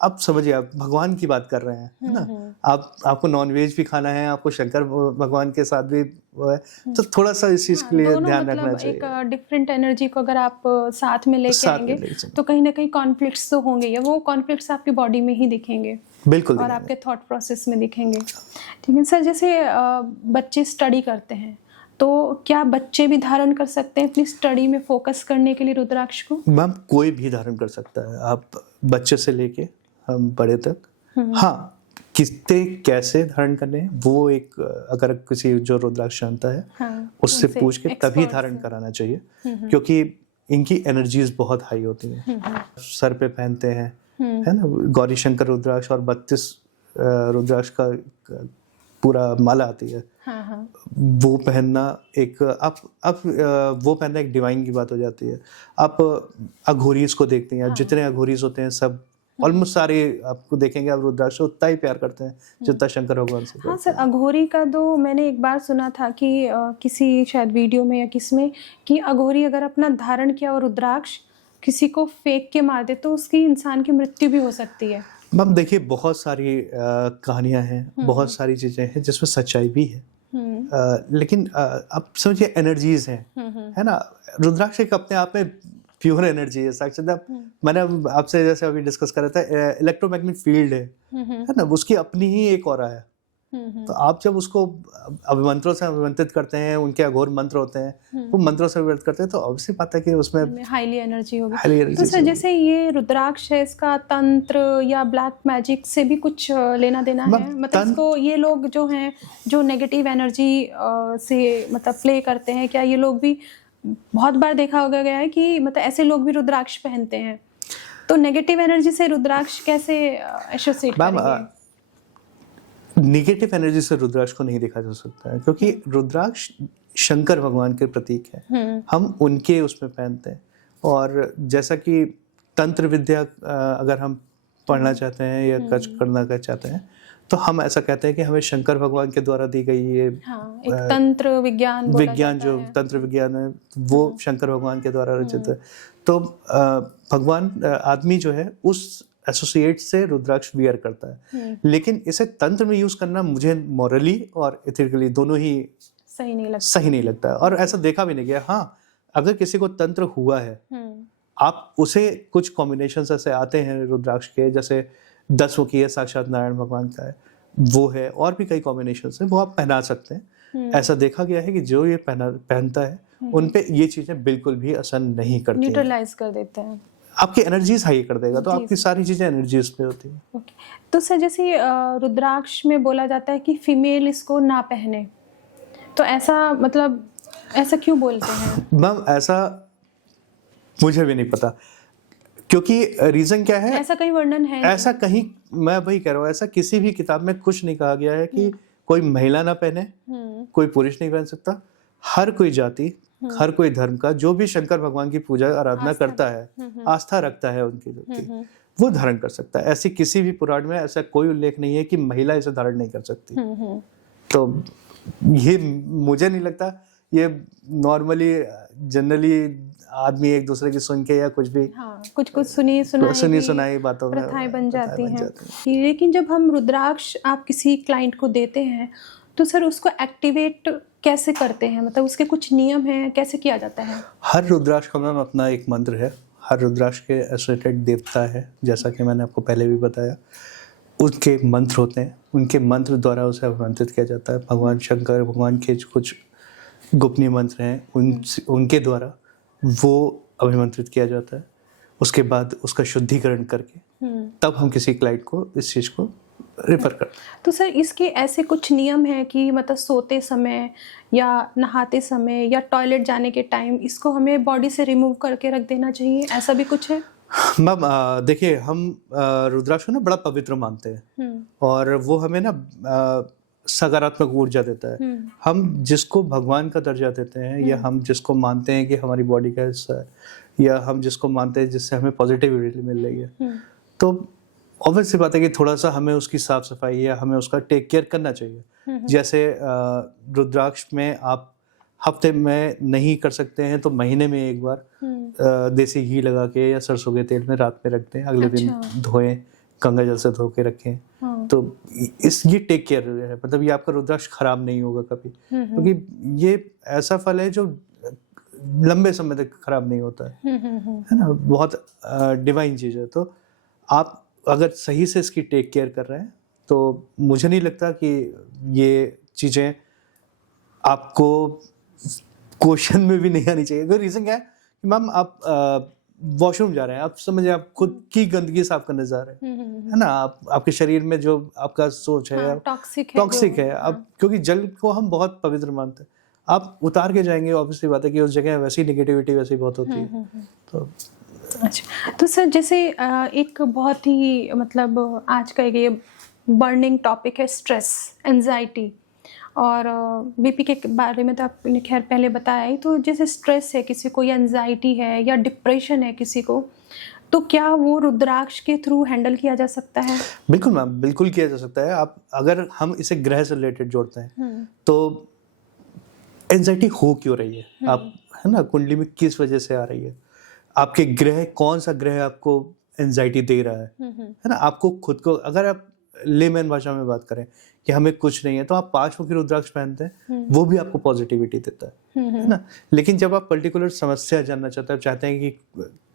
आप समझिए आप भगवान की बात कर रहे हैं, है ना। आपको नॉनवेज भी खाना है, आपको शंकर भगवान के साथ भी वो है, तो थोड़ा सा इस चीज के लिए ध्यान रखना चाहिए। एक डिफरेंट एनर्जी को अगर आप साथ में लेके आएंगे तो कहीं ना कहीं कॉन्फ्लिक्ट्स तो होंगे, या वो कॉन्फ्लिक्ट्स आपकी बॉडी में ही दिखेंगे, बिल्कुल, और आपके थॉट प्रोसेस में दिखेंगे। ठीक है सर, जैसे बच्चे स्टडी करते हैं, तो क्या बच्चे भी धारण कर सकते हैं अपनी स्टडी में फोकस करने के लिए रुद्राक्ष को? मैम कोई भी धारण कर सकता है, आप बच्चे से लेके हम बड़े तक। हाँ, कितने कैसे धारण करने हैं वो एक, अगर किसी जो रुद्राक्ष जानता है उससे पूछ के तभी धारण कराना चाहिए, क्योंकि इनकी एनर्जीज बहुत हाई होती हैं। सर पे पहनते हैं, है ना, गौरी शंकर रुद्राक्ष, और 32 रुद्राक्ष का पूरा माला आती है। वो पहनना एक वो पहनना एक डिवाइन की बात हो जाती है। आप अघोरीज को देखते हैं, जितने अघोरीज होते हैं सब ऑलमोस्ट सारे आपको देखेंगे, आप रुद्राक्ष उतना ही प्यार करते हैं जितना शंकर भगवान से। हाँ सर, अघोरी का तो मैंने एक बार सुना था कि किसी शायद वीडियो में या किसमें, कि अघोरी अगर अपना धारण किया और रुद्राक्ष किसी को फेंक के मार दे तो उसकी इंसान की मृत्यु भी हो सकती है। मैम देखिए, बहुत सारी कहानियां हैं, बहुत सारी चीजें हैं जिसमें सच्चाई भी है, लेकिन आप समझिए एनर्जीज हैं, है ना। रुद्राक्ष एक अपने आप में प्योर एनर्जी है, साक्षात। मैंने आपसे जैसे अभी डिस्कस कर रहा था, इलेक्ट्रोमैग्नेटिक फील्ड है ना, उसकी अपनी ही एक ऑरा है, तो आप जब उसको अभिमंत्रों से अभिमंत्रित करते हैं, उनके अघोर मंत्र होते हैं, वो मंत्रों से अभिमंत्रित करते हैं, तो ऑब्वियसली बात है कि उसमें हाईली एनर्जी होगी। हाईली एनर्जी तो सर जैसे ये रुद्राक्ष है, इसका तंत्र या ब्लैक मैजिक से भी कुछ लेना देना है? मतलब इसको ये लोग जो हैं जो नेगेटिव एनर्जी से मतलब प्ले करते हैं, क्या ये लोग भी, बहुत बार देखा होगा गया है कि मतलब ऐसे लोग भी रुद्राक्ष पहनते हैं, तो नेगेटिव एनर्जी से रुद्राक्ष कैसे एसोसिएट करेंगे? नेगेटिव एनर्जी से रुद्राक्ष को नहीं देखा जा सकता है, क्योंकि रुद्राक्ष शंकर भगवान के प्रतीक है, हम उनके उसमें पहनते हैं। और जैसा कि तंत्र विद्या अगर हम पढ़ना चाहते हैं या कुछ करना चाहते हैं, तो हम ऐसा कहते हैं कि हमें शंकर भगवान के द्वारा दी गई ये एक तंत्र विज्ञान जो तंत्र विज्ञान है वो शंकर भगवान के द्वारा रचित है। तो भगवान आदमी जो है उस एसोसिएट से रुद्राक्ष वियर करता है, लेकिन इसे तंत्र में यूज करना मुझे मॉरली और एथिकली दोनों ही सही नहीं लगता है। और ऐसा देखा भी नहीं गया। हाँ, अगर किसी को तंत्र हुआ है, आप उसे कुछ कॉम्बिनेशंस ऐसे आते हैं रुद्राक्ष के, जैसे 10 मुखी है, साक्षात नारायण भगवान का है, वो है, और भी कई कॉम्बिनेशंस हैं, वो आप पहना सकते हैं। ऐसा देखा गया है कि जो ये पहनता है उन पे ये चीजें बिल्कुल भी असर नहीं करती, न्यूट्रलाइज कर देते हैं, आपकी एनर्जीज हाई कर देगा, तो आपकी सारी चीजें एनर्जीज पे होती है। ओके। तो सर जैसे रुद्राक्ष में बोला जाता है कि फीमेल इसको ना पहने, तो ऐसा मतलब ऐसा क्यों बोलते हैं? मैम ऐसा मुझे भी नहीं पता, क्योंकि रीजन क्या है, ऐसा कहीं वर्णन है? ऐसा कहीं, मैं वही कह रहा हूँ, ऐसा किसी भी किताब में कुछ नहीं कहा गया है कि कोई महिला ना पहने, कोई पुरुष नहीं पहन सकता। हर कोई जाति, हर कोई धर्म का जो भी शंकर भगवान की पूजा आराधना करता है, आस्था रखता है उनकी जो वो धारण कर सकता है। ऐसी किसी भी पुराण में ऐसा कोई उल्लेख नहीं है कि महिला इसे धारण नहीं कर सकती। तो ये मुझे नहीं लगता, ये नॉर्मली जनरली आदमी एक दूसरे की सुन के या कुछ भी कुछ सुनी सुनाई बातों में प्रथाएं बन जाती हैं। लेकिन जब हम रुद्राक्ष आप किसी क्लाइंट को देते हैं, तो सर उसको एक्टिवेट कैसे करते हैं? मतलब उसके कुछ नियम हैं, कैसे किया जाता है? हर रुद्राक्ष का मैम अपना एक मंत्र है, हर रुद्राक्ष के एसोसिएटेड देवता है, जैसा कि मैंने आपको पहले भी बताया, उनके मंत्र होते हैं, उनके मंत्र द्वारा उसे अभिमंत्रित किया जाता है। भगवान शंकर भगवान के कुछ गोपनीय मंत्र हैं, उनके द्वारा वो अभिमंत्रित किया जाता है। उसके बाद उसका शुद्धिकरण करके तब हम किसी क्लाइंट को इस चीज़ को रेफर करते हैं। तो सर इसके ऐसे कुछ नियम हैं कि मतलब सोते समय या नहाते समय या टॉयलेट जाने के टाइम इसको हमें बॉडी से रिमूव करके रख देना चाहिए, ऐसा भी कुछ है? मैम देखिए, हम रुद्राक्ष को ना बड़ा पवित्र मानते हैं और वो हमें ना सकारात्मक ऊर्जा देता है। हम जिसको भगवान का दर्जा देते हैं या हम जिसको मानते हैं कि हमारी बॉडी का हिस्सा है, या हम जिसको मानते हैं जिससे हमें पॉजिटिविटी मिल रही है, तो ऑब्वियस सी बात है कि थोड़ा सा हमें उसकी साफ सफाई या हमें उसका टेक केयर करना चाहिए। जैसे रुद्राक्ष में आप हफ्ते में नहीं कर सकते हैं तो महीने में एक बार देसी घी लगा के या सरसों के तेल में रात में रख दें, अगले दिन धोएं, गंगा जल से धो के रखें। तो ये टेक केयर है, मतलब ये आपका रुद्राक्ष खराब नहीं होगा कभी, क्योंकि ये ऐसा फल है जो लंबे समय तक खराब नहीं होता है ना, बहुत डिवाइन चीज है। तो आप अगर सही से इसकी टेक केयर कर रहे हैं तो मुझे नहीं लगता कि ये चीजें आपको क्वेश्चन में भी नहीं आनी चाहिए। रीजन क्या है कि मैम आप वॉशरूम जा रहे हैं, आप समझे, आप खुद की गंदगी साफ करने जा रहे हैं, है ना, आपके शरीर में जो आपका सोच है टॉक्सिक है, अब क्योंकि जल को हम बहुत पवित्र मानते हैं, आप उतार के जाएंगे, ऑब्वियसली बात है कि उस जगह वैसी नेगेटिविटी वैसी बहुत होती है। तो अच्छा, तो सर जैसे एक बहुत ही मतलब आज का ये बर्निंग टॉपिक है स्ट्रेस, एंजाइटी और बीपी के बारे में तो आपने खैर पहले बताया ही। तो जैसे स्ट्रेस है किसी को या एंजाइटी है या डिप्रेशन है किसी को, तो क्या वो रुद्राक्ष के थ्रू हैंडल किया जा सकता है? बिल्कुल मैम, बिल्कुल किया जा सकता है। आप अगर हम इसे ग्रह से रिलेटेड जोड़ते हैं तो एंजाइटी हो क्यों रही है, आप है ना, कुंडली में किस वजह से आ रही है, आपके ग्रह कौन सा ग्रह आपको एंजाइटी दे रहा है ना, आपको खुद को, अगर आप लेमैन भाषा में बात करें कि हमें कुछ नहीं है, तो आप 5 मुखी रुद्राक्ष पहनते हैं, वो भी आपको पॉजिटिविटी देता है ना। लेकिन जब आप पर्टिकुलर समस्या जानना चाहते हैं कि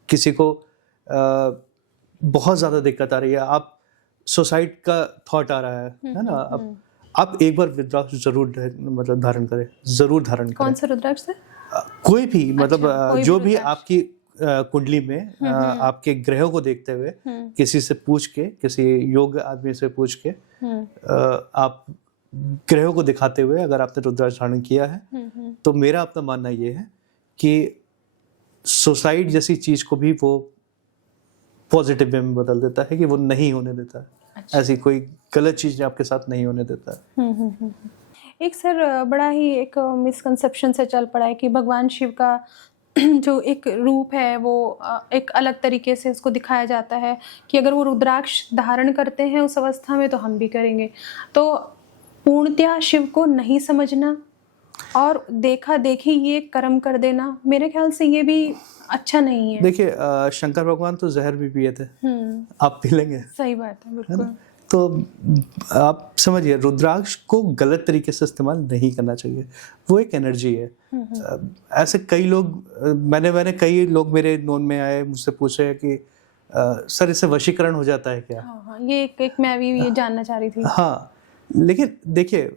किसी को बहुत ज्यादा दिक्कत आ रही है, आप सुसाइड का थॉट आ रहा है ना, अब आप एक बार रुद्राक्ष जरूर मतलब धारण करें, जरूर धारण करें। कौन सा रुद्राक्ष से? कोई भी मतलब कोई भी जो भी रुद्राक्ष। आपकी कुंडली में आपके ग्रहों को देखते हुए किसी से पूछ के, किसी योग्य आदमी से पूछ के आप ग्रहों को दिखाते हुए अगर आपने रुद्राक्ष धारण किया है तो मेरा अपना मानना ये है कि सुसाइड जैसी चीज को भी वो पॉजिटिव वे में बदल देता है, कि वो नहीं होने देता है। अच्छा। ऐसी कोई गलत चीज आपके साथ नहीं होने देता है। एक सर बड़ा ही एक मिसकंसेप्शन से चल पड़ा है कि भगवान शिव का जो एक रूप है वो एक अलग तरीके से उसको दिखाया जाता है कि अगर वो रुद्राक्ष धारण करते हैं उस अवस्था में तो हम भी करेंगे। तो पूर्णतया शिव को नहीं समझना और देखा देखी ये कर्म कर देना, मेरे ख्याल से ये भी अच्छा नहीं है। देखिए शंकर भगवान तो जहर भी पिए थे, आप पी लेंगे? सही बात है, बिल्कुल। तो आप समझिए रुद्राक्ष को गलत तरीके से इस्तेमाल नहीं करना चाहिए, वो एक एनर्जी है। ऐसे कई लोग मैंने कई लोग मेरे नोन में आए, मुझसे पूछे कि सर इससे वशीकरण हो जाता है क्या? हाँ, ये एक मैं भी ये जानना चाह रही थी। हाँ, लेकिन देखिए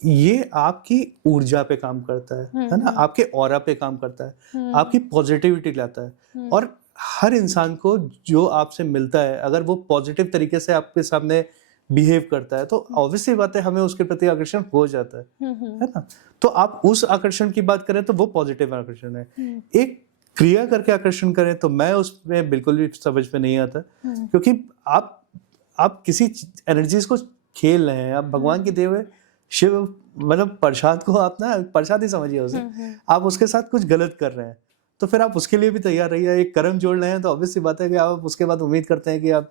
ये आपकी ऊर्जा पे काम करता है ना, आपके ऑरा पे काम करता है, आपकी पॉजिटिविटी लाता है। और हर इंसान को जो आपसे मिलता है अगर वो पॉजिटिव तरीके से आपके सामने बिहेव करता है तो ऑब्वियसली बात है हमें उसके प्रति आकर्षण हो जाता है ना। तो आप उस आकर्षण की बात करें तो वो पॉजिटिव आकर्षण है। एक क्रिया करके आकर्षण करें तो मैं उसमें बिल्कुल भी समझ में नहीं आता, क्योंकि आप किसी एनर्जीज को खेल रहे हैं। आप भगवान की देव है, शिव मतलब प्रसाद को आप ना प्रसाद ही समझिए उसे, आप उसके साथ कुछ गलत कर रहे हैं तो फिर आप उसके लिए भी तैयार रहिए। एक कर्म जोड़ रहे हैं तो ऑब्वियसली बात है कि आप उसके बाद उम्मीद करते हैं कि आप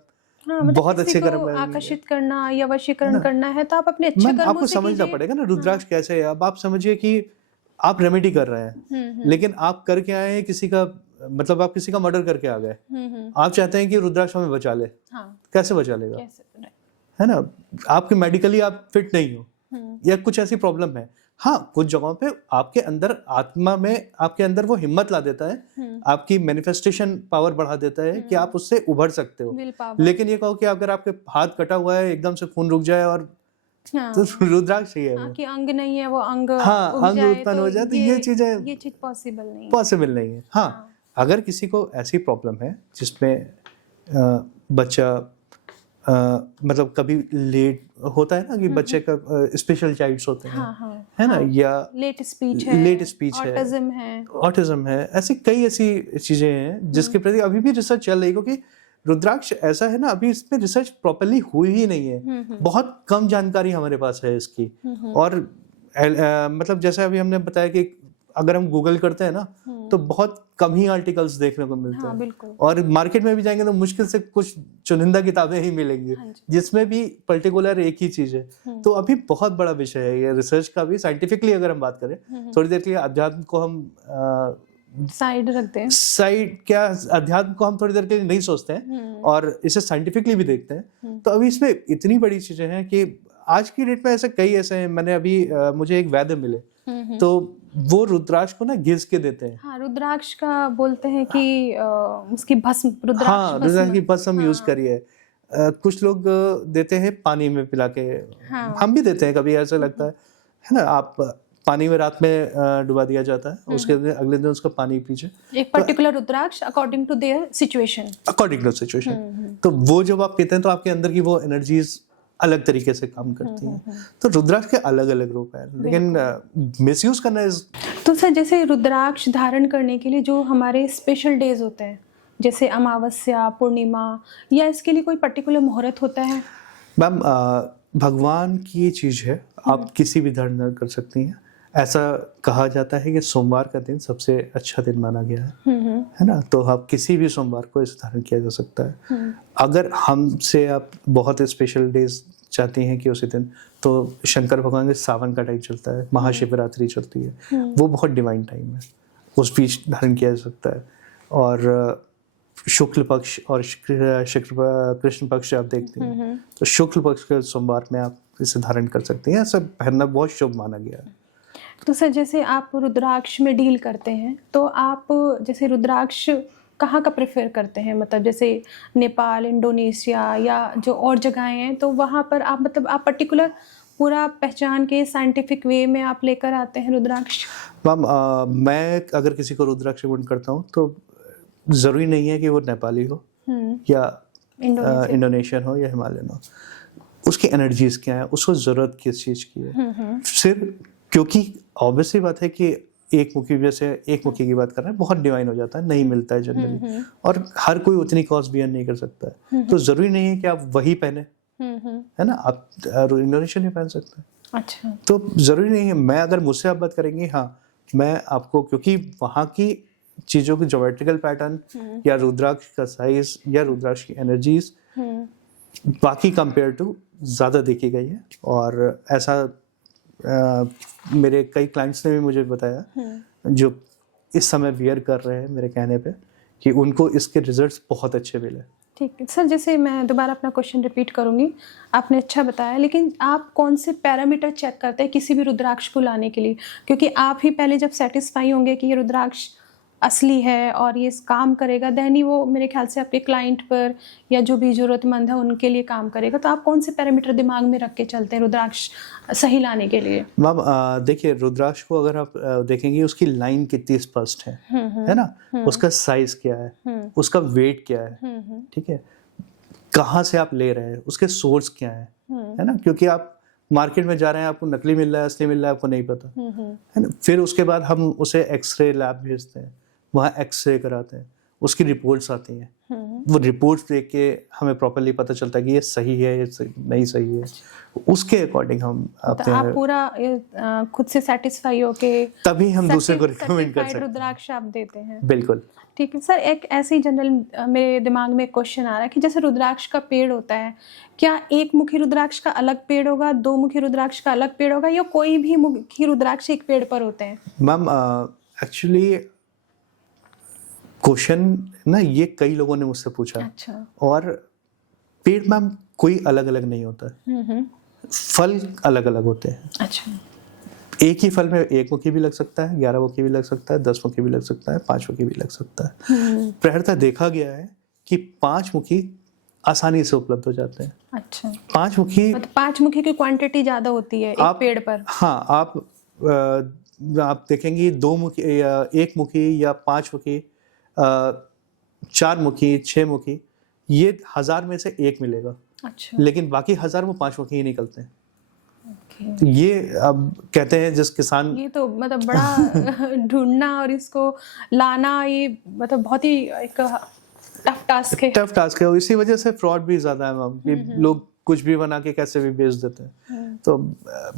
मतलब बहुत अच्छे कर्म करेंगे। आकर्षित करना या वशीकरण करना है तो आप अपने अच्छे कर्मों आपको से समझना कीजिए। पड़ेगा ना रुद्राक्ष कैसे है। अब आप समझिए कि आप रेमेडी कर रहे हैं लेकिन आप करके आए हैं किसी का, मतलब आप किसी का मर्डर करके आ गए, आप चाहते हैं कि रुद्राक्ष हमें बचा ले। कैसे बचा लेगा? है ना, आपके मेडिकली आप फिट नहीं हो या कुछ ऐसी प्रॉब्लम है। हाँ, कुछ जगहों पे आपके अंदर आत्मा में आपके अंदर वो हिम्मत ला देता है, आपकी मैनिफेस्टेशन पावर बढ़ा देता है कि आप उससे उभर सकते हो। लेकिन ये कहो कि अगर आपके हाथ कटा हुआ है एकदम से खून रुक जाए और तो रुद्राक्ष ही है कि अंग नहीं है वो अंग अंग उत्पन्न हो जाए तो ये चीज पॉसिबल नहीं है। हाँ, अगर किसी को ऐसी प्रॉब्लम है जिसमें बच्चा मतलब कभी लेट होता है ना कि बच्चे का स्पेशल चाइल्ड्स होते हैं, है ना, या लेट स्पीच है, ऑटिज्म है, ऐसी कई ऐसी चीजें हैं जिसके प्रति अभी भी रिसर्च चल रही है। क्योंकि रुद्राक्ष ऐसा है ना, अभी इसमें रिसर्च प्रॉपर्ली हुई ही नहीं है, बहुत कम जानकारी हमारे पास है इसकी। और मतलब जैसे अभी हमने बताया कि अगर हम गूगल करते हैं ना तो बहुत कम ही आर्टिकल्स देखने को मिलते हैं, और मार्केट में भी जाएंगे तो मुश्किल से कुछ चुनिंदा किताबें ही मिलेंगी जिसमें भी पर्टिकुलर एक ही चीज है। तो अभी बहुत बड़ा विषय है ये रिसर्च का भी। साइंटिफिकली अगर हम बात करें, थोड़ी देर के लिए अध्यात्म को हम साइड रखते हैं, क्या अध्यात्म को हम थोड़ी देर के लिए नहीं सोचते हैं और इसे साइंटिफिकली भी देखते हैं। तो अभी इसमें इतनी बड़ी चीजें हैं कि आज की डेट में ऐसे कई ऐसे हैं। मैंने अभी मुझे एक वैद्य मिले तो वो रुद्राक्ष को ना घिस के देते हैं। हाँ, रुद्राक्ष का बोलते हैं कि उसकी भस्म, रुद्राक्ष की भस्म यूज करिए। कुछ लोग देते हैं पानी में पिला के, हम भी देते हैं कभी, ऐसा लगता है ना। आप पानी में रात में डुबा दिया जाता है, उसके अगले दिन उसका पानी पीजिए। एक particular rudraksha according to their situation. तो वो जब आप पीते हैं तो आपके अंदर की वो एनर्जीज अलग तरीके से काम करती हैं। तो रुद्राक्ष के अलग अलग रूप हैं, लेकिन मिसयूज करना इज। तो सर जैसे रुद्राक्ष धारण करने के लिए जो हमारे स्पेशल डेज होते हैं, जैसे अमावस्या, पूर्णिमा, या इसके लिए कोई पर्टिकुलर मुहूर्त होता है? मैम भगवान की ये चीज है, आप किसी भी धारण कर सकती हैं। ऐसा कहा जाता है कि सोमवार का दिन सबसे अच्छा दिन माना गया है ना। तो आप किसी भी सोमवार को इसे धारण किया जा सकता है। अगर हमसे आप बहुत स्पेशल डेज चाहती हैं कि उसी दिन, तो शंकर भगवान के सावन का टाइम चलता है, महाशिवरात्रि चलती है, वो बहुत डिवाइन टाइम है, उस बीच धारण किया जा सकता है। और शुक्ल पक्ष और कृष्ण पक्ष आप देखते हैं तो शुक्ल पक्ष के सोमवार में आप इसे धारण कर सकते हैं। ऐसा पहनना बहुत शुभ माना गया है। तो सर जैसे आप रुद्राक्ष में डील करते हैं तो आप जैसे रुद्राक्ष कहाँ का प्रेफर करते हैं? मतलब जैसे नेपाल, इंडोनेशिया या जो और जगहें हैं, तो वहाँ पर आप मतलब आप पर्टिकुलर पूरा पहचान के साइंटिफिक वे में आप लेकर आते हैं रुद्राक्ष? मैम मैं अगर किसी को रुद्राक्ष रिकमेंड करता हूँ तो ज़रूरी नहीं है कि वो नेपाली हो या इंडोनेशियन हो या हिमालयन हो। उसकी एनर्जीज क्या है, उसको ज़रूरत किस चीज़ की है। सिर्फ क्योंकि ऑब्वियसली बात है कि एक मुखी, जैसे एक मुखी की बात कर रहे हैं, बहुत डिवाइन हो जाता है, नहीं मिलता है जनरली, और हर कोई उतनी कॉस्ट बियर नहीं कर सकता है। तो ज़रूरी नहीं है कि आप वही पहने, है ना, आप इंडोनेशियन ही पहन सकते हैं। अच्छा, तो ज़रूरी नहीं है। मैं अगर मुझसे आप बात करेंगे, हाँ मैं आपको, क्योंकि वहाँ की चीज़ों की ज्योमेट्रिकल पैटर्न या रुद्राक्ष का साइज या रुद्राक्ष की एनर्जीज बाकी कंपेयर टू ज़्यादा देखी गई है। और ऐसा मेरे कई क्लाइंट्स ने भी मुझे बताया जो इस समय वियर कर रहे हैं मेरे कहने पे, कि उनको इसके रिजल्ट्स बहुत अच्छे मिले। ठीक है सर, जैसे मैं दोबारा अपना क्वेश्चन रिपीट करूंगी, आपने अच्छा बताया, लेकिन आप कौन से पैरामीटर चेक करते हैं किसी भी रुद्राक्ष को लाने के लिए? क्योंकि आप ही पहले जब सेटिस्फाई होंगे कि ये रुद्राक्ष असली है और ये काम करेगा, देन ही वो मेरे ख्याल से आपके क्लाइंट पर या जो भी ज़रूरतमंद है उनके लिए काम करेगा। तो आप कौन से पैरामीटर दिमाग में रख के चलते हैं रुद्राक्ष सही लाने के लिए? मैम देखिए, रुद्राक्ष को अगर आप देखेंगे, उसकी लाइन कितनी स्पष्ट है ना, उसका साइज क्या है, उसका वेट क्या है, ठीक है, कहाँ से आप ले रहे हैं, उसके सोर्स क्या है ना, क्योंकि आप मार्केट में जा रहे हैं, आपको नकली मिल रहा है, असली मिल रहा है, आपको नहीं पता, है ना। फिर उसके बाद हम उसे एक्सरे लैब भेजते हैं, वहाँ एक्सरे कराते हैं, उसकी रिपोर्ट्स आती हैं, वो रिपोर्ट्स देख के हमें प्रॉपर्ली पता चलता है कि ये सही है, ये नहीं सही है, उसके अकॉर्डिंग हम तो आप पूरा खुद से सेटिस्फाई होके तभी हम दूसरे को रिकमेंड कर सकते हैं। रुद्राक्ष आप देते हैं? बिल्कुल। ठीक है सर, एक ऐसे ही जनरल मेरे दिमाग में एक क्वेश्चन आ रहा है कि जैसे रुद्राक्ष का पेड़ होता है, क्या एक मुखी रुद्राक्ष का अलग पेड़ होगा, दो मुखी रुद्राक्ष का अलग पेड़ होगा, या कोई भी मुखी रुद्राक्ष एक पेड़ पर होते हैं? मैम एक्चुअली क्वेश्चन ना ये कई लोगों ने मुझसे पूछा। अच्छा। और पेड़ मैम कोई अलग अलग नहीं होता है, फल अलग अलग होते हैं। अच्छा। एक ही फल में एक मुखी भी लग सकता है, 11 मुखी भी लग सकता है, 10 मुखी भी लग सकता है, 5 मुखी भी लग सकता है। प्रायः देखा गया है कि 5 मुखी आसानी से उपलब्ध हो जाते हैं। अच्छा। 5 मुखी, मतलब 5 मुखी की क्वांटिटी ज्यादा होती है एक पेड़ पर? हाँ, आप देखेंगे 2 मुखी या 1 मुखी या 5 मुखी, 4 मुखी, 6 मुखी, ये 1000 में से एक मिलेगा। अच्छा। लेकिन बाकी 1000 में 5 मुखी ही निकलते हैं। ये अब कहते हैं जिस किसान, ये तो मतलब बड़ा ढूंढना और इसको लाना, ये मतलब बहुत ही एक टफ टास्क है। टफ टास्क है, और इसी वजह से फ्रॉड भी ज्यादा है मैम, कि लोग कुछ भी बना के कैसे भी बेच देते हैं। तो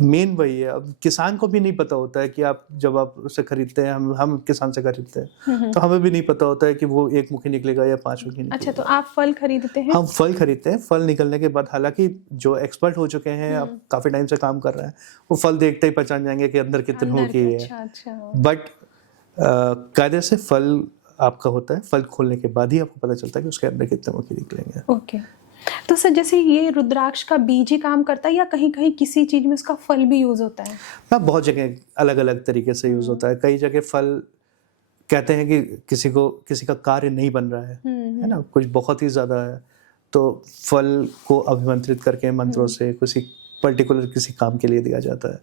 मेन वही है। अब किसान को भी नहीं पता होता है कि आप जब आप उससे खरीदते हैं, हम किसान से खरीदते हैं, तो हमें भी नहीं पता होता है कि वो 1 मुखी निकलेगा या 5 मुखी निकलेगा। अच्छा, तो आप फल खरीदते हैं? हम फल खरीदते हैं। फल निकलने के बाद, हालांकि जो एक्सपर्ट हो चुके हैं, अब काफी टाइम से काम कर रहे हैं, वो फल देखते ही पहचान जाएंगे कि अंदर कितने मुखी है। अच्छा। बट कायदे से फल आपका होता है, फल खोलने के बाद ही आपको पता चलता है कि उसके अंदर कितने मुखी निकलेंगे। ओके। तो सर, जैसे ये रुद्राक्ष का बीज ही काम करता है या कहीं कहीं किसी चीज में उसका फल भी यूज होता है? बहुत जगह अलग अलग तरीके से यूज होता है। कई जगह फल कहते हैं कि किसी का कार्य नहीं बन रहा है ना, कुछ बहुत ही ज्यादा है, तो फल को अभिमंत्रित करके मंत्रों से किसी पर्टिकुलर किसी काम के लिए दिया जाता है।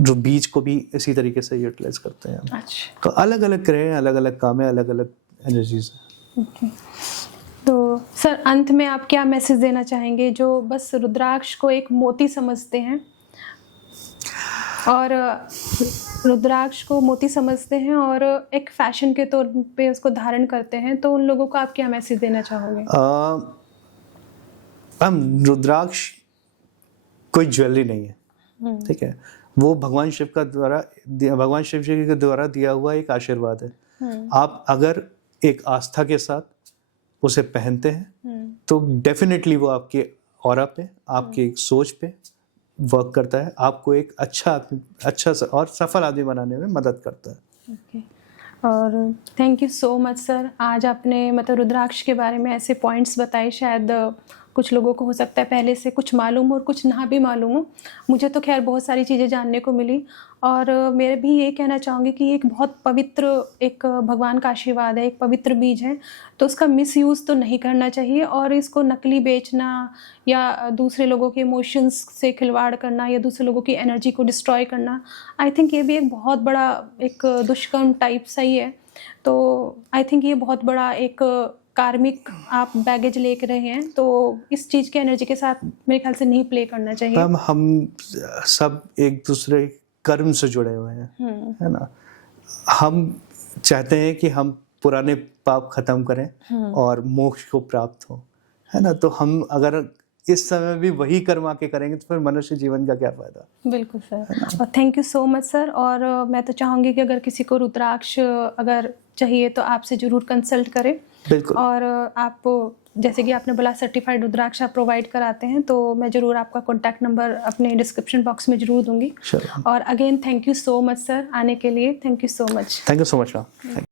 जो बीज को भी इसी तरीके से यूटिलाइज करते हैं। अच्छा। तो अलग अलग ग्रह, अलग अलग काम है, अलग अलग एनर्जीज है। ओके। तो सर, अंत में आप क्या मैसेज देना चाहेंगे जो बस रुद्राक्ष को एक मोती समझते हैं और एक फैशन के तौर पे उसको धारण करते हैं, तो उन लोगों को आप क्या मैसेज देना चाहोगे? रुद्राक्ष कोई ज्वेलरी नहीं है, ठीक है, वो भगवान शिव जी के द्वारा दिया हुआ एक आशीर्वाद है। आप अगर एक आस्था के साथ उसे पहनते हैं तो डेफिनेटली वो आपके ऑरा पे, आपकी सोच पे वर्क करता है, आपको एक अच्छा और सफल आदमी बनाने में मदद करता है। ओके। और thank you so much sir, आज आपने मतलब रुद्राक्ष के बारे में ऐसे पॉइंट्स बताए, शायद कुछ लोगों को हो सकता है पहले से कुछ मालूम हो और कुछ ना भी मालूम हो। मुझे तो खैर बहुत सारी चीज़ें जानने को मिली, और मैं भी ये कहना चाहूँगी कि एक बहुत पवित्र, एक भगवान का आशीर्वाद है, एक पवित्र बीज है, तो उसका मिसयूज़ तो नहीं करना चाहिए, और इसको नकली बेचना या दूसरे लोगों के इमोशंस से खिलवाड़ करना या दूसरे लोगों की एनर्जी को डिस्ट्रॉय करना, आई थिंक ये भी एक बहुत बड़ा एक दुष्कर्म टाइप सा ही है। तो आई थिंक ये बहुत बड़ा एक कार्मिक आप बैगेज लेकर रहे हैं, तो इस चीज़ की एनर्जी के साथ मेरे ख्याल से नहीं प्ले करना चाहिए। मैम हम सब एक दूसरे कर्म से जुड़े हुए हैं, है ना। हम चाहते हैं कि हम पुराने पाप खत्म करें और मोक्ष को प्राप्त हो, है ना। तो हम अगर इस समय भी वही कर्म आके करेंगे तो फिर मनुष्य जीवन का क्या फायदा। बिल्कुल सर, और thank you so much sir. और मैं तो चाहूँगी कि अगर किसी को रुद्राक्ष अगर चाहिए तो आपसे ज़रूर कंसल्ट करें। बिल्कुल। और आप जैसे कि आपने बोला सर्टिफाइड रुद्राक्ष आप प्रोवाइड कराते हैं, तो मैं ज़रूर आपका कॉन्टैक्ट नंबर अपने डिस्क्रिप्शन बॉक्स में ज़रूर दूंगी। Sure. और again thank you so much sir आने के लिए, thank you so much. Thank you so much ma'am.